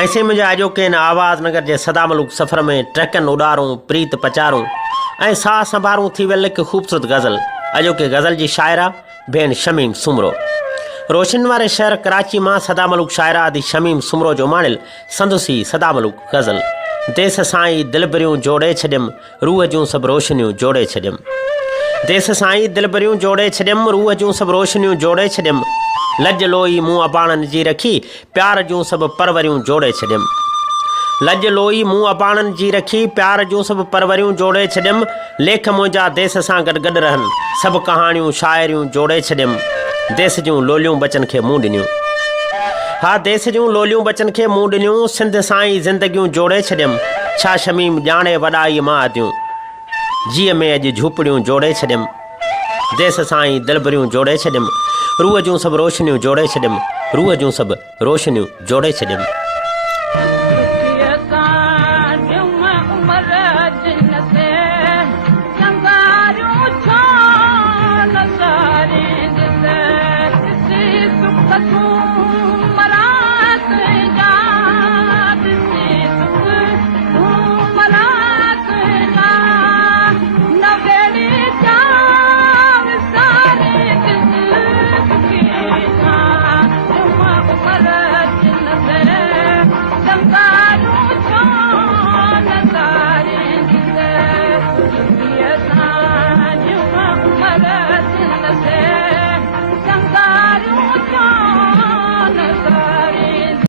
ऐसे मुझे अॼोके इन आवाज़ नगर जे सदामलूक सफ़र में ट्रकनि उॾारूं प्रीत पचारूं ऐं साह संभारूं थी वियल हिकु ख़ूबसूरत गज़ल। अॼोके गज़ल जी शाइरा भेण शमीम सुमरो। रोशन वारे शहर कराची मां सदामलूक शाइरा आदि शमीम सुमरो जो माणिल संदुसी सदामलूक गज़ल। देस साईं दिल भरियूं जोड़े छॾियमि रूह जूं सभु रोशनियूं जोड़े छॾियमि। देस साईं दिल भरियूं जोड़े छॾियमि रूह जूं सभु रोशनियूं जोड़े छॾियमि। लज लोई मूं अबाणनि जी रखी प्यार जूं सभु परवरियूं जोड़े छॾियमि। लज लोई मूं अबाणनि जी रखी प्यार जूं सभु परवरियूं जोड़े छॾियमि। लेख मुंहिंजा देस सां गॾु गॾु रहनि सभु कहाणियूं शाइरियूं जोड़े छॾियमि। देस जूं लोलियूं बचनि खे मूं ॾिनियूं। हा देस जूं लोलियूं बचनि खे मूं ॾिनियूं। सिंध साईं ज़िंदगियूं जोड़े छॾियमि। छा शमीम ॼाणे वॾाई मां अदियूं जीअ में अॼु झूपड़ियूं जोड़े छॾियमि। देस साईं दिल भरियूं जोड़े छॾियमि रूह जूं सभु रोशनियूं जोड़े छॾियमि। रूह जूं सभु रोशनियूं जोड़े छॾियमि।